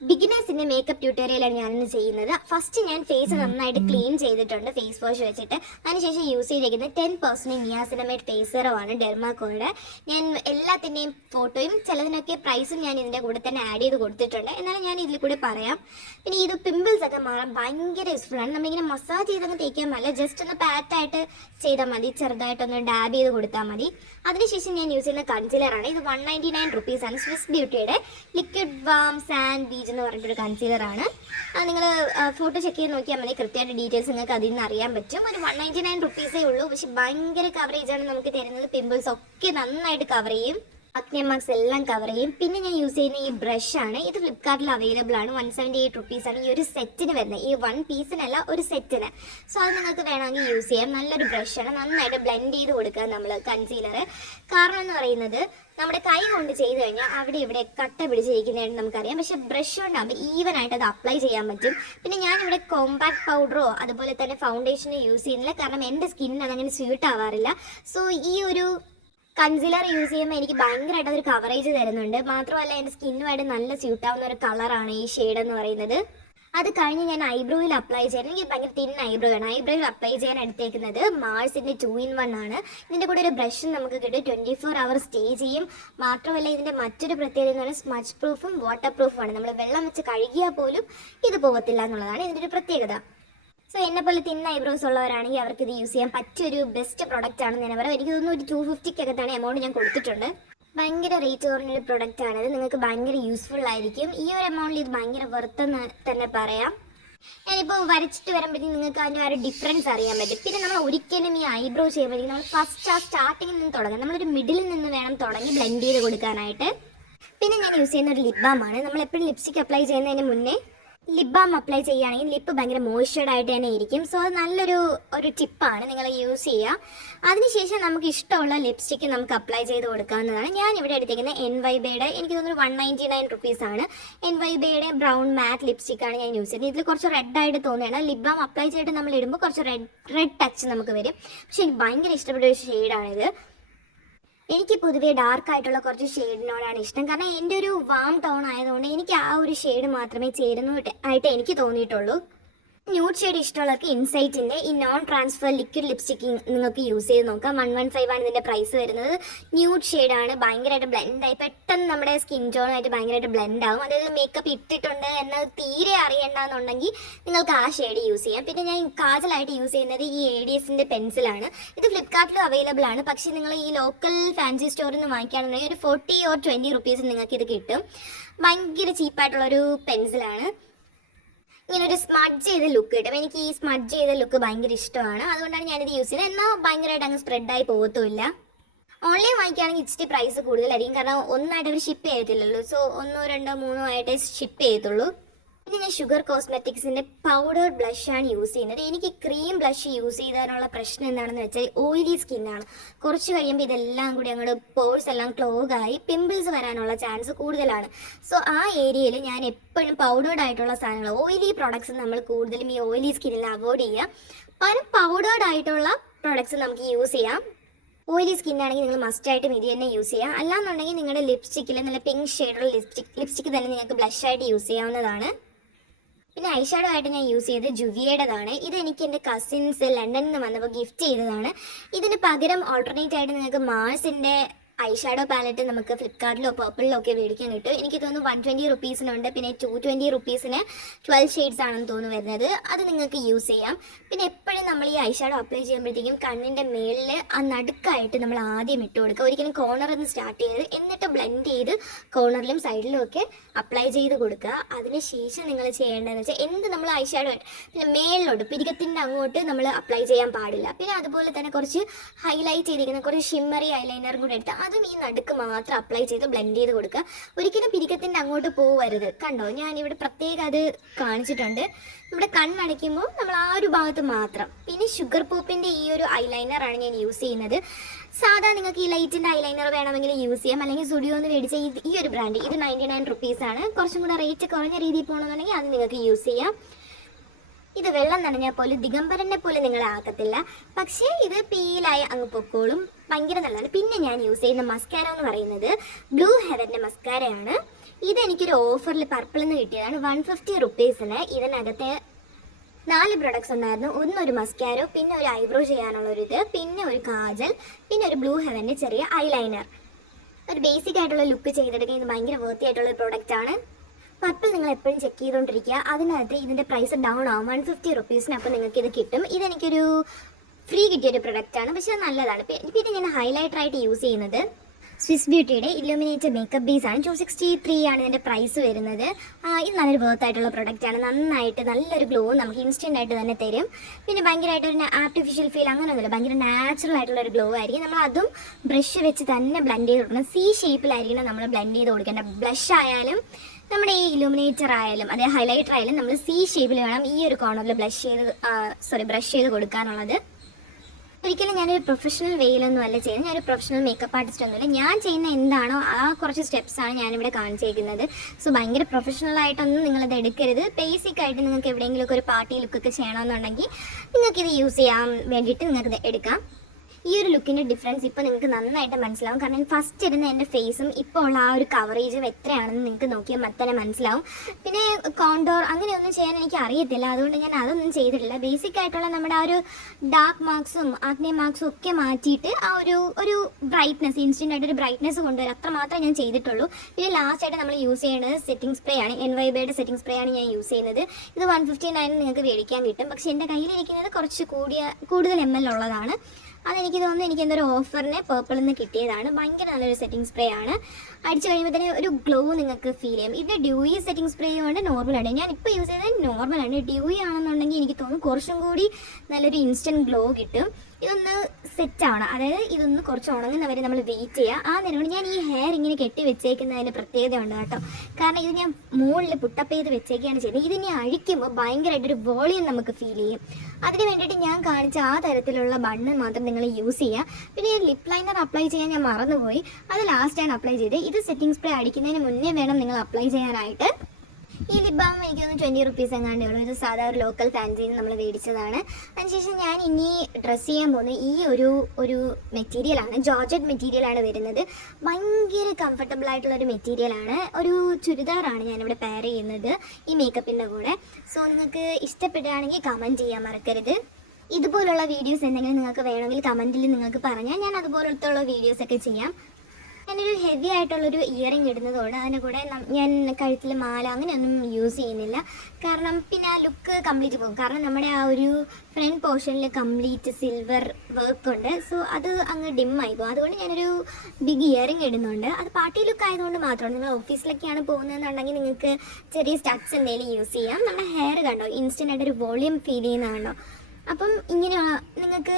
ബിഗിനേഴ്സിന്റെ makeup ട്യൂട്ടോറിയലാണ് ഞാനിന്ന് ചെയ്യുന്നത്. First ഞാൻ ഫേസ് നന്നായിട്ട് ക്ലീൻ ചെയ്തിട്ടുണ്ട് ഫേസ് വാഷ് വെച്ചിട്ട്. അതിനുശേഷം യൂസ് ചെയ്തിരിക്കുന്നത് 10% നിയാസിനമൈഡ് ഫേസ് സെറമാണ് ഡെർമാക്കോയുടെ. ഞാൻ എല്ലാത്തിൻ്റെയും ഫോട്ടോയും ചിലതിനൊക്കെ പ്രൈസും ഞാൻ ഇതിൻ്റെ കൂടെ തന്നെ ആഡ് ചെയ്ത് കൊടുത്തിട്ടുണ്ട്. എന്നാലും ഞാൻ ഇതിൽ കൂടെ പറയാം. പിന്നെ ഇത് പിമ്പിൾസ് ഒക്കെ മാറാൻ ഭയങ്കര യൂസ്ഫുൾ ആണ്. നമ്മളിങ്ങനെ മസാജ് ചെയ്തൊക്കെ തേക്കാൻ പറ്റില്ല, ജസ്റ്റ് ഒന്ന് പാറ്റായിട്ട് ചെയ്താൽ മതി, ചെറുതായിട്ടൊന്ന് ഡാബ് ചെയ്ത് കൊടുത്താൽ മതി. അതിനുശേഷം ഞാൻ യൂസ് ചെയ്യുന്ന കൺസീലറാണ്. ഇത് 199 റുപ്പീസാണ്. സ്വിസ് ബ്യൂട്ടിയുടെ ലിക്വിഡ് വാം സാൻഡ് ബീച്ച് എന്ന് പറഞ്ഞിട്ടൊരു കൺസീലറാണ്. നിങ്ങൾ ഫോട്ടോ ചെക്ക് ചെയ്ത് നോക്കിയാൽ മതി, കൃത്യമായിട്ട് ഡീറ്റെയിൽസ് നിങ്ങൾക്ക് അതിൽ നിന്ന് അറിയാൻ പറ്റും. ഒരു 199 റുപ്പീസേ ഉള്ളൂ, പക്ഷെ ഭയങ്കര കവറേജാണ് നമുക്ക് തരുന്നത്. പിമ്പിൾസ് ഒക്കെ നന്നായിട്ട് കവർ ചെയ്യും, അക്നെ മാർക്സ് എല്ലാം കവർ ചെയ്യും. പിന്നെ ഞാൻ യൂസ് ചെയ്യുന്ന ഈ ബ്രഷാണ്. ഇത് ഫ്ലിപ്കാർട്ടിൽ അവൈലബിൾ ആണ്. 178 റുപ്പീസാണ് ഈ ഒരു സെറ്റിന് വരുന്നത്. ഈ 1 പീസിനല്ല, ഒരു സെറ്റിന്. സോ അത് നിങ്ങൾക്ക് വേണമെങ്കിൽ യൂസ് ചെയ്യാം. നല്ലൊരു ബ്രഷാണ്. നന്നായിട്ട് ബ്ലെൻഡ് ചെയ്ത് കൊടുക്കുക നമ്മൾ കൺസീലർ. കാരണം എന്ന് പറയുന്നത് നമ്മുടെ കൈ കൊണ്ട് ചെയ്ത് കഴിഞ്ഞാൽ അവിടെ ഇവിടെ കട്ട പിടിച്ചിരിക്കുന്നതായിട്ട് നമുക്കറിയാം. പക്ഷെ ബ്രഷ് കൊണ്ടാകുമ്പോൾ ഈവനായിട്ട് അത് അപ്ലൈ ചെയ്യാൻ പറ്റും. പിന്നെ ഞാനിവിടെ കോമ്പാക്ട് പൗഡറോ അതുപോലെ തന്നെ ഫൗണ്ടേഷനോ യൂസ് ചെയ്യുന്നില്ല, കാരണം എൻ്റെ സ്കിന്നിന് അതങ്ങനെ സ്യൂട്ട് ആവാറില്ല. സോ ഈ ഒരു കൺസീലർ യൂസ് ചെയ്യുമ്പോൾ എനിക്ക് ഭയങ്കരമായിട്ട് അതൊരു കവറേജ് തരുന്നുണ്ട്. മാത്രമല്ല എൻ്റെ സ്കിന്നുമായിട്ട് നല്ല സ്യൂട്ടാവുന്ന ഒരു കളറാണ് ഈ ഷെയ്ഡ് എന്ന് പറയുന്നത്. അത് കഴിഞ്ഞ് ഞാൻ ഐബ്രോയിൽ അപ്ലൈ ചെയ്യാൻ, എനിക്ക് ഭയങ്കര തിൻ ഐബ്രോ ആണ്. ഐബ്രോയിൽ അപ്ലൈ ചെയ്യാൻ എടുത്തേക്കുന്നത് മാർസിൻ്റെ 2-in-1 ആണ്. ഇതിൻ്റെ കൂടെ ഒരു ബ്രഷും നമുക്ക് കിട്ടും. 24 hours സ്റ്റേ ചെയ്യും. മാത്രമല്ല ഇതിൻ്റെ മറ്റൊരു പ്രത്യേകത എന്ന് പറഞ്ഞാൽ സ്മച്ച് പ്രൂഫും വാട്ടർ പ്രൂഫുമാണ്. നമ്മൾ വെള്ളം വെച്ച് കഴുകിയാൽ പോലും ഇത് പോകത്തില്ല എന്നുള്ളതാണ് ഇതിൻ്റെ ഒരു പ്രത്യേകത. സോ എന്നെ പോലെ തിൻ ഐബ്രോസ് ഉള്ളവരാണെങ്കിൽ അവർക്ക് ഇത് യൂസ് ചെയ്യാൻ പറ്റിയൊരു ബെസ്റ്റ് പ്രൊഡക്റ്റ് ആണെന്ന് ഞാൻ പറയാം. എനിക്ക് തോന്നുന്നു ഒരു 250 എമൗണ്ട് ഞാൻ കൊടുത്തിട്ടുണ്ട്. ഭയങ്കര റേറ്റ് കുറഞ്ഞൊരു പ്രൊഡക്റ്റാണിത്. നിങ്ങൾക്ക് ഭയങ്കര യൂസ്ഫുൾ ആയിരിക്കും. ഈ ഒരു എമൗണ്ടിൽ ഇത് ഭയങ്കര വെറുത്തെന്ന് തന്നെ പറയാം. ഞാനിപ്പോൾ വരച്ചിട്ട് വരുമ്പോഴത്തേക്കും നിങ്ങൾക്ക് അതിൻ്റെ ആ ഒരു ഡിഫറൻസ് അറിയാൻ പറ്റും. പിന്നെ നമ്മൾ ഒരിക്കലും ഈ ഐബ്രോ ചെയ്യുമ്പോഴത്തേക്കും നമ്മൾ ഫസ്റ്റ് ആ സ്റ്റാർട്ടിങ്ങിൽ നിന്ന് തുടങ്ങാം. നമ്മളൊരു മിഡിലിൽ നിന്ന് വേണം തുടങ്ങി ബ്ലെൻഡ് ചെയ്ത് കൊടുക്കാനായിട്ട്. പിന്നെ ഞാൻ യൂസ് ചെയ്യുന്ന ഒരു ലിപ് ബാമാണ്. നമ്മളെപ്പോഴും ലിപ്സ്റ്റിക് അപ്ലൈ ചെയ്യുന്നതിന് മുന്നേ ലിപ് ബാം അപ്ലൈ ചെയ്യുകയാണെങ്കിൽ ലിപ്പ് ഭയങ്കര മോയ്സ്ചേർഡ് ആയിട്ട് തന്നെ ഇരിക്കും. സോ അത് നല്ലൊരു ടിപ്പാണ്, നിങ്ങൾ യൂസ് ചെയ്യുക. അതിനുശേഷം നമുക്ക് ഇഷ്ടമുള്ള ലിപ്സ്റ്റിക്ക് നമുക്ക് അപ്ലൈ ചെയ്ത് കൊടുക്കാവുന്നതാണ്. ഞാൻ ഇവിടെ എടുത്തിരിക്കുന്നത് NYBയുടെ, എനിക്ക് തോന്നുന്നു 199 റുപ്പീസാണ്. NYBയുടെ ബ്രൗൺ മാറ്റ് ലിപ്സ്റ്റിക്കാണ് ഞാൻ യൂസ് ചെയ്യുന്നത്. ഇതിൽ കുറച്ച് റെഡ് ആയിട്ട് തോന്നുകയാണ്. ലിപ് ബാം അപ്ലൈ ചെയ്തിട്ട് നമ്മൾ ഇടുമ്പോൾ കുറച്ച് റെഡ് ടച്ച് നമുക്ക് വരും. പക്ഷെ എനിക്ക് ഭയങ്കര ഇഷ്ടപ്പെട്ട ഒരു ഷെയ്ഡാണിത്. എനിക്ക് പൊതുവേ ഡാർക്ക് ആയിട്ടുള്ള കുറച്ച് ഷെയ്ഡിനോടാണ് ഇഷ്ടം. കാരണം എൻ്റെ ഒരു വാം ടോൺ ആയതുകൊണ്ട് എനിക്ക് ആ ഒരു ഷെയ്ഡ് മാത്രമേ ചേരുന്നതായിട്ട് എനിക്ക് തോന്നിയിട്ടുള്ളൂ. ന്യൂഡ് ഷെയ്ഡ് ഇഷ്ടമുള്ളവർക്ക് ഇൻസൈറ്റിൻ്റെ ഈ നോൺ ട്രാൻസ്ഫർ ലിക്വിഡ് ലിപ്സ്റ്റിക്ക് നിങ്ങൾക്ക് യൂസ് ചെയ്ത് നോക്കാം. 115 ആണ് ഇതിൻ്റെ പ്രൈസ് വരുന്നത്. ന്യൂഡ് ഷെയ്ഡാണ്, ഭയങ്കരമായിട്ട് ബ്ലെൻഡായി പെട്ടെന്ന് നമ്മുടെ സ്കിൻ ടോണുമായിട്ട് ഭയങ്കരമായിട്ട് ബ്ലെൻഡ് ആവും. അതായത് മേക്കപ്പ് ഇട്ടിട്ടുണ്ട് എന്നത് തീരെ അറിയണ്ടെന്നുണ്ടെങ്കിൽ നിങ്ങൾക്ക് ആ ഷെയ്ഡ് യൂസ് ചെയ്യാം. പിന്നെ ഞാൻ കാജലായിട്ട് യൂസ് ചെയ്യുന്നത് ഈ ADSൻ്റെ പെൻസിലാണ്. ഇത് ഫ്ലിപ്കാർട്ടിലും അവൈലബിൾ ആണ്. പക്ഷേ നിങ്ങൾ ഈ ലോക്കൽ ഫാൻസി സ്റ്റോറിൽ നിന്ന് വാങ്ങിക്കുകയാണെന്നുണ്ടെങ്കിൽ ഒരു 40 or 20 റുപ്പീസ് നിങ്ങൾക്ക് ഇത് കിട്ടും. ഭയങ്കര ചീപ്പായിട്ടുള്ളൊരു പെൻസിലാണ്. ഇങ്ങനെ ഒരു സ്മഡ്ജ് ചെയ്ത ലുക്ക് കിട്ടും. എനിക്ക് ഈ സ്മഡ്ജ് ചെയ്ത ലുക്ക് ഭയങ്കര ഇഷ്ടമാണ്. അതുകൊണ്ടാണ് ഞാനിത് യൂസ് ചെയ്യുന്നത്. എന്നാൽ ഭയങ്കരമായിട്ട് അങ്ങ് സ്പ്രെഡായി പോകത്തുമില്ല. ഓൺലൈൻ വാങ്ങിക്കുകയാണെങ്കിൽ ഇച്ചിരി പ്രൈസ് കൂടുതലായിരിക്കും, കാരണം ഒന്നായിട്ട് അവർ ഷിപ്പ് ചെയ്യത്തില്ലല്ലോ. സോ 1, 2, 3 ആയിട്ടേ ഷിപ്പ് ചെയ്യത്തുള്ളൂ. പിന്നെ ഞാൻ ഷുഗർ കോസ്മെറ്റിക്സിൻ്റെ പൗഡർ ബ്ലഷാണ് യൂസ് ചെയ്യുന്നത്. എനിക്ക് ക്രീം ബ്ലഷ് യൂസ് ചെയ്താനുള്ള പ്രശ്നം എന്താണെന്ന് വെച്ചാൽ ഓയിലി സ്കിന്നാണ്. കുറച്ച് കഴിയുമ്പോൾ ഇതെല്ലാം കൂടി അങ്ങോട്ട് പോഴ്സ് എല്ലാം ക്ലോഗായി പിമ്പിൾസ് വരാനുള്ള ചാൻസ് കൂടുതലാണ്. സോ ആ ഏരിയയിൽ ഞാൻ എപ്പോഴും പൗഡേർഡ് ആയിട്ടുള്ള സാധനങ്ങൾ, ഓയിലി പ്രോഡക്ട്സ് നമ്മൾ കൂടുതലും ഈ ഓയിലി സ്കിന്നിൽ അവോയ്ഡ് ചെയ്യുക. പകരം പൗഡേർഡ് ആയിട്ടുള്ള പ്രോഡക്ട്സ് നമുക്ക് യൂസ് ചെയ്യാം. ഓയിലി സ്കിന്നാണെങ്കിൽ നിങ്ങൾ മസ്റ്റായിട്ടും ഇത് തന്നെ യൂസ് ചെയ്യാം. അല്ലാന്നുണ്ടെങ്കിൽ നിങ്ങളുടെ ലിപ്സ്റ്റിക്കിൽ നല്ല പിങ്ക് ഷെയ്ഡുള്ള ലിപ്സ്റ്റിക്ക് തന്നെ നിങ്ങൾക്ക് ബ്ലഷായിട്ട് യൂസ് ചെയ്യാവുന്നതാണ്. പിന്നെ ഐഷാഡോ ആയിട്ട് ഞാൻ യൂസ് ചെയ്തത് ജുവിയയുടേതാണ്. ഇത് എനിക്ക് എൻ്റെ കസിൻസ് ലണ്ടനിൽ നിന്ന് വന്നപ്പോൾ ഗിഫ്റ്റ് ചെയ്തതാണ്. ഇതിന് പകരം ഓൾട്ടർനേറ്റ് ആയിട്ട് നിങ്ങൾക്ക് മാർസിൻ്റെ ഐഷാഡോ പാലറ്റ് നമുക്ക് ഫ്ലിപ്കാർട്ടിലോ പർപ്പിളിലോ ഒക്കെ മേടിക്കാൻ കിട്ടും. എനിക്ക് തോന്നുന്നു 120 റുപ്പീസിനുണ്ട്. പിന്നെ 220 റുപ്പീസിന് 12 ഷെയ്ഡ്സ് ആണെന്ന് തോന്നുന്നു വരുന്നത്. അത് നിങ്ങൾക്ക് യൂസ് ചെയ്യാം. പിന്നെ എപ്പോഴും നമ്മൾ ഈ ഐഷാഡോ അപ്ലൈ ചെയ്യുമ്പോഴത്തേക്കും കണ്ണിൻ്റെ മേളിൽ ആ നടുക്കായിട്ട് നമ്മൾ ആദ്യം ഇട്ട് കൊടുക്കുക. ഒരിക്കലും കോർണറിൽ നിന്ന് സ്റ്റാർട്ട് ചെയ്ത് എന്നിട്ട് ബ്ലെൻഡ് ചെയ്ത് കോർണറിലും സൈഡിലും ഒക്കെ അപ്ലൈ ചെയ്ത് കൊടുക്കുക. അതിനുശേഷം നിങ്ങൾ ചെയ്യേണ്ടതെന്ന് വെച്ചാൽ എന്ത് നമ്മൾ ഐഷാഡോ പിന്നെ മേളിലോട്ട് പിരികത്തിൻ്റെ അങ്ങോട്ട് നമ്മൾ അപ്ലൈ ചെയ്യാൻ പാടില്ല. പിന്നെ അതുപോലെ തന്നെ കുറച്ച് ഹൈലൈറ്റ് ചെയ്തിരിക്കുന്ന കുറച്ച് ഷിമ്മറി ഐലൈനറും കൂടെ എടുത്ത് അതും ഈ നടുക്ക് മാത്രം അപ്ലൈ ചെയ്ത് ബ്ലെൻഡ് ചെയ്ത് കൊടുക്കുക. ഒരിക്കലും പിരികത്തിൻ്റെ അങ്ങോട്ട് പോവരുത്. കണ്ടോ, ഞാനിവിടെ പ്രത്യേകം അത് കാണിച്ചിട്ടുണ്ട്. നമ്മുടെ കണ്ണടയ്ക്കുമ്പോൾ നമ്മൾ ആ ഒരു ഭാഗത്ത് മാത്രം. പിന്നെ ഷുഗർ പോപ്പിൻ്റെ ഈ ഒരു ഐലൈനറാണ് ഞാൻ യൂസ് ചെയ്യുന്നത്. സാധാ നിങ്ങൾക്ക് ഈ ലൈറ്റിൻ്റെ ഐലൈനർ വേണമെങ്കിൽ യൂസ് ചെയ്യാം. അല്ലെങ്കിൽ സ്റ്റുഡിയോന്ന് മേടിച്ച ഈ ഒരു ബ്രാൻഡ്, ഇത് 99 റുപ്പീസാണ്. കുറച്ചും കൂടെ റേറ്റ് കുറഞ്ഞ രീതിയിൽ പോകണമെന്നുണ്ടെങ്കിൽ അത് നിങ്ങൾക്ക് യൂസ് ചെയ്യാം. ഇത് വെള്ളം നനഞ്ഞാൽ പോലും ദിഗംബരനെ പോലെ നിങ്ങളെ ആക്കത്തില്ല. പക്ഷേ ഇത് പീലായി അങ്ങ് പൊക്കോളും. ഭയങ്കര നല്ലതാണ്. പിന്നെ ഞാൻ യൂസ് ചെയ്യുന്ന മസ്കാര എന്ന് പറയുന്നത് ബ്ലൂ ഹെവൻ്റെ മസ്കാരയാണ്. ഇതെനിക്കൊരു ഓഫറിൽ പർപ്പിളിൽ നിന്ന് കിട്ടിയതാണ്. 150 റുപ്പീസിന് ഇതിനകത്ത് 4 പ്രൊഡക്ട്സ് ഉണ്ടായിരുന്നു. ഒരു മസ്കാരോ, പിന്നെ ഒരു ഐബ്രോ ചെയ്യാനുള്ളൊരിത്, പിന്നെ ഒരു കാജൽ, പിന്നെ ഒരു ബ്ലൂ ഹെവൻ്റെ ചെറിയ ഐലൈനർ. ഒരു ബേസിക് ആയിട്ടുള്ള ലുക്ക് ചെയ്തെടുക്കാൻ ഇത് ഭയങ്കര വേർത്തി ആയിട്ടുള്ള ഒരു പ്രൊഡക്റ്റാണ്. പർപ്പിൾ നിങ്ങൾ എപ്പോഴും ചെക്ക് ചെയ്തുകൊണ്ടിരിക്കുക. അതിനകത്ത് ഇതിൻ്റെ പ്രൈസ് ഡൗൺ ആവും 150 റുപ്പീസിന്. അപ്പോൾ നിങ്ങൾക്ക് ഇത് കിട്ടും. ഇതെനിക്കൊരു ഫ്രീ കിട്ടിയൊരു പ്രൊഡക്റ്റാണ്, പക്ഷെ അത് നല്ലതാണ്. പിന്നെ ഞാൻ ഹൈലൈറ്ററായിട്ട് യൂസ് ചെയ്യുന്നത് സ്വിസ് ബ്യൂട്ടിയുടെ ഇല്ലുമിനേറ്റഡ് മേക്കപ്പ് ബേസ് ആണ്. 263 ആണ് ഇതിൻ്റെ പ്രൈസ് വരുന്നത്. ഇത് നല്ലൊരു വർത്ത് ആയിട്ടുള്ള പ്രൊഡക്റ്റാണ്. നന്നായിട്ട് നല്ലൊരു ഗ്ലോ നമുക്ക് ഇൻസ്റ്റൻ്റ് ആയിട്ട് തന്നെ തരും. പിന്നെ ഭയങ്കരമായിട്ട് ഒരു ആർട്ടിഫിഷ്യൽ ഫീൽ അങ്ങനെയൊന്നുമില്ല, ഭയങ്കര നാച്ചുറൽ ആയിട്ടുള്ള ഒരു ഗ്ലോ ആയിരിക്കും. നമ്മൾ അതും ബ്രഷ് വെച്ച് തന്നെ ബ്ലെൻഡ് ചെയ്ത് കൊടുക്കണം. C ഷേപ്പിലായിരിക്കണം നമ്മൾ ബ്ലെൻഡ് ചെയ്ത് കൊടുക്കേണ്ട. ബ്ലഷ് ആയാലും നമ്മുടെ ഈ ഇലുമിനേറ്റർ ആയാലും അതേ ഹൈലൈറ്റർ ആയാലും നമ്മൾ C ഷേപ്പിൽ വേണം ഈ ഒരു കോർണറിൽ ബ്രഷ് ചെയ്ത് കൊടുക്കാനുള്ളത്. ഒരിക്കലും ഞാനൊരു പ്രൊഫഷണൽ വേയിലൊന്നും അല്ല ചെയ്യുന്നത്. ഞാനൊരു പ്രൊഫഷണൽ മേക്കപ്പ് ആർട്ടിസ്റ്റ് ഒന്നുമില്ല. ഞാൻ ചെയ്യുന്ന എന്താണോ ആ കുറച്ച് സ്റ്റെപ്സാണ് ഞാനിവിടെ കാണിച്ചേക്കുന്നത്. സോ ഭയങ്കര പ്രൊഫഷണൽ ആയിട്ടൊന്നും നിങ്ങളത് എടുക്കരുത്. ബേസിക് ആയിട്ട് നിങ്ങൾക്ക് എവിടെയെങ്കിലുമൊക്കെ ഒരു പാർട്ടി ലുക്കൊക്കെ ചെയ്യണമെന്നുണ്ടെങ്കിൽ നിങ്ങൾക്കിത് യൂസ് ചെയ്യാൻ വേണ്ടിയിട്ട് നിങ്ങൾക്കിത് എടുക്കാം. ഈ ഒരു ലുക്കിൻ്റെ ഡിഫറൻസ് ഇപ്പോൾ നിങ്ങൾക്ക് നന്നായിട്ട് മനസ്സിലാവും. കാരണം ഫസ്റ്റ് ഇരുന്ന എൻ്റെ ഫേസും ഇപ്പോൾ ഉള്ള ആ ഒരു കവറേജും എത്രയാണെന്ന് നിങ്ങൾക്ക് നോക്കിയാൽ തന്നെ മനസ്സിലാവും. പിന്നെ കോണ്ടോർ അങ്ങനെയൊന്നും ചെയ്യാൻ എനിക്ക് അറിയത്തില്ല, അതുകൊണ്ട് ഞാൻ അതൊന്നും ചെയ്തിട്ടില്ല. ബേസിക് ആയിട്ടുള്ള നമ്മുടെ ആ ഒരു ഡാർക്ക് മാർക്സും ആഗ്നേ മാർക്സും ഒക്കെ മാറ്റിയിട്ട് ആ ഒരു ബ്രൈറ്റ്നസ്, ഇൻസ്റ്റൻ്റ് ആയിട്ടൊരു ബ്രൈറ്റ്നസ് കൊണ്ടുവരും. അത്ര മാത്രമേ ഞാൻ ചെയ്തിട്ടുള്ളൂ. പിന്നെ ലാസ്റ്റായിട്ട് നമ്മൾ യൂസ് ചെയ്യേണ്ടത് സെറ്റിംഗ് സ്പ്രേ ആണ്. NYBയുടെ സെറ്റിംഗ് സ്പ്രേ ആണ് ഞാൻ യൂസ് ചെയ്യുന്നത്. ഇത് 159 നിങ്ങൾക്ക് മേടിക്കാൻ കിട്ടും. പക്ഷേ എൻ്റെ കയ്യിലിരിക്കുന്നത് കുറച്ച് കൂടുതൽ ml ഉള്ളതാണ്. അതെനിക്ക് തോന്നുന്നു എനിക്ക് എന്തൊരു ഓഫറിന് പേർപ്പിളിൽ നിന്ന് കിട്ടിയതാണ്. ഭയങ്കര നല്ലൊരു സെറ്റിംഗ് സ്പ്രേ ആണ്. അടിച്ച് കഴിയുമ്പോൾ തന്നെ ഒരു ഗ്ലോ നിങ്ങൾക്ക് ഫീൽ ചെയ്യും. ഇതിൻ്റെ ഡ്യൂയി സെറ്റിംഗ് സ്പ്രേ കൊണ്ട് നോർമലാണ്. ഞാൻ ഇപ്പോൾ യൂസ് ചെയ്തത് നോർമലാണ്. ഡ്യൂയി ആണെന്നുണ്ടെങ്കിൽ എനിക്ക് തോന്നുന്നു കുറച്ചും കൂടി നല്ലൊരു ഇൻസ്റ്റൻറ്റ് ഗ്ലോ കിട്ടും. ഇതൊന്ന് സെറ്റാവണം, അതായത് ഇതൊന്ന് കുറച്ച് ഉണങ്ങുന്നവരെ നമ്മൾ വെയിറ്റ് ചെയ്യുക. ആ നേരം കൊണ്ട് ഞാൻ ഈ ഹെയർ ഇങ്ങനെ കെട്ടി വെച്ചേക്കുന്നതിന് പ്രത്യേകത ഉണ്ട് കേട്ടോ. കാരണം ഇത് ഞാൻ മുകളിൽ പുട്ടപ്പ് ചെയ്ത് വെച്ചേക്കുകയാണ് ചെയ്യുന്നത്. ഇതിനെ അഴിക്കുമ്പോൾ ഭയങ്കരമായിട്ടൊരു വോളിയം നമുക്ക് ഫീൽ ചെയ്യും. അതിന് വേണ്ടിയിട്ട് ഞാൻ കാണിച്ച ആ തരത്തിലുള്ള ബണ്ണ് മാത്രം നിങ്ങൾ യൂസ് ചെയ്യുക. പിന്നെ ലിപ് ലൈനർ അപ്ലൈ ചെയ്യാൻ ഞാൻ മറന്നുപോയി, അത് ലാസ്റ്റാണ് അപ്ലൈ ചെയ്ത്. ഇത് സെറ്റിംഗ് സ്പ്രേ അടിക്കുന്നതിന് മുന്നേ വേണം നിങ്ങൾ അപ്ലൈ ചെയ്യാനായിട്ട്. ഈ ലിപ് ബാം എനിക്കൊന്ന് 20 റുപ്പീസ് എങ്ങാണ്ടേ ഉള്ളൂ. ഇത് സാധാ ഒരു ലോക്കൽ ഫാൻസിയിൽ നമ്മൾ മേടിച്ചതാണ്. അതിനുശേഷം ഞാൻ ഇനി ഡ്രസ്സ് ചെയ്യാൻ പോകുന്നത് ഈ ഒരു മെറ്റീരിയലാണ്. ജോർജറ്റ് മെറ്റീരിയലാണ് വരുന്നത്. ഭയങ്കര കംഫർട്ടബിൾ ആയിട്ടുള്ളൊരു മെറ്റീരിയലാണ്. ഒരു ചുരിദാറാണ് ഞാനിവിടെ പെയർ ചെയ്യുന്നത് ഈ മേക്കപ്പിൻ്റെ കൂടെ. സോ നിങ്ങൾക്ക് ഇഷ്ടപ്പെടുകയാണെങ്കിൽ കമൻറ്റ് ചെയ്യാൻ മറക്കരുത്. ഇതുപോലുള്ള വീഡിയോസ് എന്തെങ്കിലും നിങ്ങൾക്ക് വേണമെങ്കിൽ കമൻറ്റിൽ നിങ്ങൾക്ക് പറഞ്ഞാൽ ഞാൻ അതുപോലത്തുള്ള വീഡിയോസൊക്കെ ചെയ്യാം. ഞാനൊരു ഹെവി ആയിട്ടുള്ളൊരു ഇയറിംഗ് ഇടുന്നതുകൊണ്ട് അതിൻ്റെ കൂടെ ഞാൻ കഴുത്തിൽ മാല അങ്ങനെയൊന്നും യൂസ് ചെയ്യുന്നില്ല. കാരണം പിന്നെ ആ ലുക്ക് കംപ്ലീറ്റ് പോകും. കാരണം നമ്മുടെ ആ ഒരു ഫ്രണ്ട് പോർഷനിൽ കംപ്ലീറ്റ് സിൽവർ വർക്ക് ഉണ്ട്. സോ അത് അങ്ങ് ഡിമ്മായി പോകും. അതുകൊണ്ട് ഞാനൊരു ബിഗ് ഇയറിംഗ് ഇടുന്നുണ്ട്. അത് പാർട്ടി ലുക്ക് ആയതുകൊണ്ട് മാത്രമാണ്. നിങ്ങൾ ഓഫീസിലൊക്കെയാണ് പോകുന്നതെന്നുണ്ടെങ്കിൽ നിങ്ങൾക്ക് ചെറിയ സ്റ്റഡ്സ് എന്തെങ്കിലും യൂസ് ചെയ്യാം. നമ്മുടെ ഹെയർ കണ്ടോ ഇൻസ്റ്റൻ്റ് ആയിട്ടൊരു വോളിയം ഫീൽ ചെയ്യുന്ന കണ്ടോ. അപ്പം ഇങ്ങനെ നിങ്ങൾക്ക്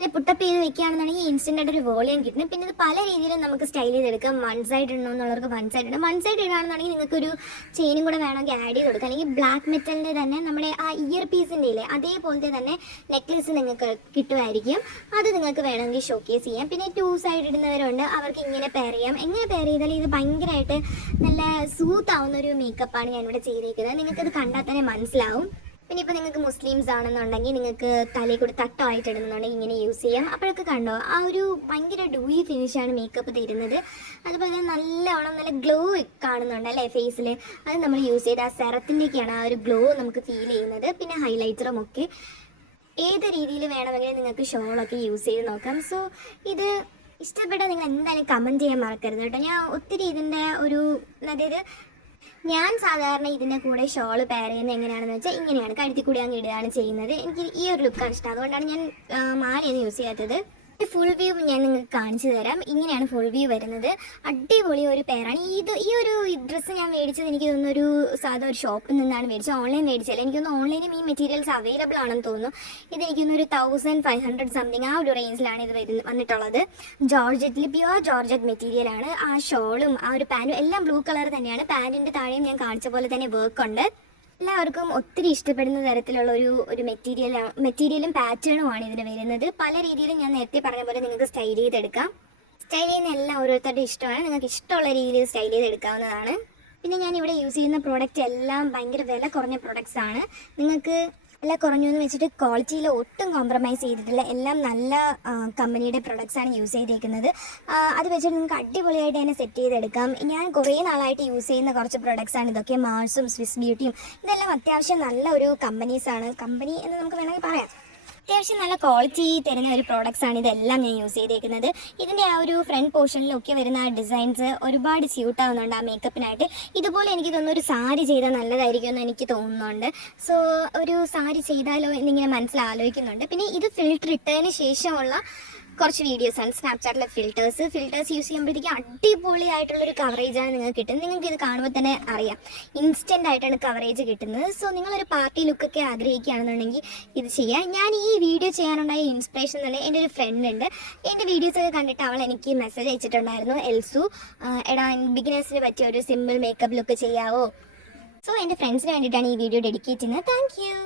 പുട്ടപ്പ് ചെയ്ത് വെക്കുകയാണെന്നുണ്ടെങ്കിൽ ഇൻസ്റ്റൻ്റ് ആയിട്ടൊരു വോളിയം കിട്ടും. പിന്നെ ഇത് പല രീതിയിലും നമുക്ക് സ്റ്റൈൽ ചെയ്തെടുക്കാം. വൺ സൈഡ് ഇടണമെന്നുള്ളവർക്ക് വൺ സൈഡ് ഇടാം. വൺ സൈഡ് ഇടാണെന്നുണ്ടെങ്കിൽ നിങ്ങൾക്കൊരു ചെയിനും കൂടെ വേണമെങ്കിൽ ആഡ് ചെയ്ത് കൊടുക്കാം. അല്ലെങ്കിൽ ബ്ലാക്ക് മെറ്റലിൻ്റെ തന്നെ നമ്മുടെ ആ ഇയർ പീസിൻ്റെ ഇല്ലേ അതേപോലത്തെ തന്നെ നെക്ലേസ് നിങ്ങൾക്ക് കിട്ടുമായിരിക്കും. അത് നിങ്ങൾക്ക് വേണമെങ്കിൽ ഷോക്കേസ് ചെയ്യാം. പിന്നെ 2 സൈഡ് ഇടുന്നവരുണ്ട്, അവർക്ക് ഇങ്ങനെ പെയർ ചെയ്യാം. എങ്ങനെ പെയർ ചെയ്താൽ ഇത് ഭയങ്കരമായിട്ട് നല്ല സൂത്ത് ആവുന്ന ഒരു മേക്കപ്പാണ് ഞാനിവിടെ ചെയ്തേക്കുന്നത്. നിങ്ങൾക്കത് കണ്ടാൽ തന്നെ മനസ്സിലാവും. പിന്നെ ഇപ്പോൾ നിങ്ങൾക്ക് മുസ്ലിംസ് ആണെന്നുണ്ടെങ്കിൽ നിങ്ങൾക്ക് തലയിൽ കൂടി തട്ടമായിട്ട് ഇടുന്നുണ്ടെങ്കിൽ ഇങ്ങനെ യൂസ് ചെയ്യാം. അപ്പോഴൊക്കെ കണ്ടോ ആ ഒരു ഭയങ്കര ഡൂയി ഫിനിഷാണ് മേക്കപ്പ് തരുന്നത്. അതുപോലെ തന്നെ നല്ല ഗ്ലോ കാണുന്നുണ്ട് അല്ലേ ഫേസിൽ. അത് നമ്മൾ യൂസ് ചെയ്ത് ആ സെറത്തിൻ്റെയൊക്കെയാണ് ആ ഒരു ഗ്ലോ നമുക്ക് ഫീൽ ചെയ്യുന്നത്. പിന്നെ ഹൈലൈറ്ററും ഒക്കെ ഏത് രീതിയിൽ വേണമെങ്കിലും നിങ്ങൾക്ക് ഷോളൊക്കെ യൂസ് ചെയ്ത് നോക്കാം. സോ ഇത് ഇഷ്ടപ്പെട്ടാൽ നിങ്ങൾ എന്തായാലും കമൻറ്റ് ചെയ്യാൻ മറക്കരുത് കേട്ടോ. ഞാൻ ഒത്തിരി ഇതിൻ്റെ അതായത് ഞാൻ സാധാരണ ഇതിൻ്റെ കൂടെ ഷോൾ പെയർ ചെയ്യുന്നത് എങ്ങനെയാണെന്ന് വെച്ചാൽ ഇങ്ങനെയാണ്, കഴുത്തിൽ കൂടി അങ്ങ് ഇടുകയാണ് ചെയ്യുന്നത്. എനിക്ക് ഈ ഒരു ലുക്കാണ് ഇഷ്ടം, അതുകൊണ്ടാണ് ഞാൻ മാലയൊന്നും യൂസ് ചെയ്യാത്തത്. ഫുൾ വ്യൂ ഞാൻ നിങ്ങൾക്ക് കാണിച്ചു തരാം. ഇങ്ങനെയാണ് ഫുൾ വ്യൂ വരുന്നത്. അടിപൊളി ഒരു പെയറാണ്. ഈ ഒരു ഡ്രസ്സ് ഞാൻ മേടിച്ചത് എനിക്ക് തോന്നുന്നു സാധാ ഒരു ഷോപ്പിൽ നിന്നാണ് മേടിച്ചത്. ഓൺലൈൻ മേടിച്ചത് എനിക്കൊന്ന് ഓൺലൈനും ഈ മെറ്റീരിയൽസ് അവൈലബിൾ ആണെന്ന് തോന്നുന്നു. ഇതെനിക്കൊന്നൊരു 1500 സംതിങ് ആ ഒരു റേഞ്ചിലാണ് ഇത് വന്നിട്ടുള്ളത്. ജോർജറ്റിൽ പ്യുവർ ജോർജറ്റ് മെറ്റീരിയലാണ്. ആ ഷോളും ആ ഒരു പാൻറ്റും എല്ലാം ബ്ലൂ കളർ തന്നെയാണ്. പാൻറ്റിൻ്റെ താഴെയും ഞാൻ കാണിച്ച പോലെ തന്നെ വർക്ക് ഉണ്ട്. എല്ലാവർക്കും ഒത്തിരി ഇഷ്ടപ്പെടുന്ന തരത്തിലുള്ള ഒരു മെറ്റീരിയലും പാറ്റേണുമാണ് ഇതിന് വരുന്നത്. പല രീതിയിലും ഞാൻ നേരത്തെ പറഞ്ഞ പോലെ നിങ്ങൾക്ക് സ്റ്റൈൽ ചെയ്തെടുക്കാം. സ്റ്റൈൽ ചെയ്യുന്ന എല്ലാം ഓരോരുത്തരുടെ ഇഷ്ടമാണ്. നിങ്ങൾക്ക് ഇഷ്ടമുള്ള രീതിയിൽ സ്റ്റൈൽ ചെയ്തെടുക്കാവുന്നതാണ്. പിന്നെ ഞാൻ ഇവിടെ യൂസ് ചെയ്യുന്ന പ്രോഡക്റ്റ് എല്ലാം ഭയങ്കര വില കുറഞ്ഞ പ്രോഡക്റ്റ്സ് ആണ്. നിങ്ങൾക്ക് വില കുറഞ്ഞു എന്ന് വെച്ചിട്ട് ക്വാളിറ്റിയിൽ ഒട്ടും കോംപ്രമൈസ് ചെയ്തിട്ടില്ല. എല്ലാം നല്ല കമ്പനിയുടെ പ്രൊഡക്ട്സാണ് യൂസ് ചെയ്തേക്കുന്നത്. അത് വെച്ചിട്ട് നിങ്ങൾക്ക് അടിപൊളിയായിട്ട് തന്നെ സെറ്റ് ചെയ്തെടുക്കാം. ഞാൻ കുറേ നാളായിട്ട് യൂസ് ചെയ്യുന്ന കുറച്ച് പ്രൊഡക്ട്സാണ് ഇതൊക്കെ. മാൾസും സ്വിസ് ബ്യൂട്ടിയും ഇതെല്ലാം അത്യാവശ്യം നല്ല ഒരു കമ്പനീസാണ്. കമ്പനി എന്ന് നമുക്ക് വേണമെങ്കിൽ പറയാം. അത്യാവശ്യം നല്ല ക്വാളിറ്റി തരുന്ന ഒരു പ്രോഡക്റ്റ്സ് ആണ് ഇതെല്ലാം ഞാൻ യൂസ് ചെയ്തേക്കുന്നത്. ഇതിൻ്റെ ആ ഒരു ഫ്രണ്ട് പോർഷനിലൊക്കെ വരുന്ന ആ ഡിസൈൻസ് ഒരുപാട് സ്യൂട്ട് ആവുന്നുണ്ട് ആ മേക്കപ്പിനായിട്ട്. ഇതുപോലെ എനിക്ക് തോന്നുന്നു ഒരു സാരി ചെയ്താൽ നല്ലതായിരിക്കും എന്ന് എനിക്ക് തോന്നുന്നുണ്ട്. സോ ഒരു സാരി ചെയ്താലോ എന്നിങ്ങനെ മനസ്സിലാലോചിക്കുന്നുണ്ട്. പിന്നെ ഇത് ഫിൽറ്റർ ഇട്ടതിന് ശേഷമുള്ള കുറച്ച് വീഡിയോസാണ്. സ്നാപ്ചാറ്റിലെ ഫിൽറ്റേഴ്സ് യൂസ് ചെയ്യുമ്പോഴത്തേക്കും അടിപൊളിയായിട്ടുള്ളൊരു കവറേജാണ് നിങ്ങൾക്ക് കിട്ടുന്നത്. നിങ്ങൾക്ക് ഇത് കാണുമ്പോൾ തന്നെ അറിയാം, ഇൻസ്റ്റൻ്റ് ആയിട്ടാണ് കവറേജ് കിട്ടുന്നത്. സോ നിങ്ങളൊരു പാർട്ടി ലുക്കൊക്കെ ആഗ്രഹിക്കുകയാണെന്നുണ്ടെങ്കിൽ ഇത് ചെയ്യാം. ഞാൻ ഈ വീഡിയോ ചെയ്യാനുണ്ടായ ഇൻസ്പിറേഷൻ തന്നെ എൻ്റെ ഒരു ഫ്രണ്ട് ഉണ്ട്. എൻ്റെ വീഡിയോസൊക്കെ കണ്ടിട്ട് അവൾ എനിക്ക് മെസ്സേജ് അയച്ചിട്ടുണ്ടായിരുന്നു, എൽസു എടാ ബിഗിനേഴ്സിന് പറ്റിയ ഒരു സിമ്പിൾ മേക്കപ്പ് ലുക്ക് ചെയ്യാവോ. സോ എൻ്റെ ഫ്രണ്ട്സിന് വേണ്ടിയിട്ടാണ് ഈ വീഡിയോ ഡെഡിക്കേറ്റ് ചെയ്യുന്നത്. Thank you.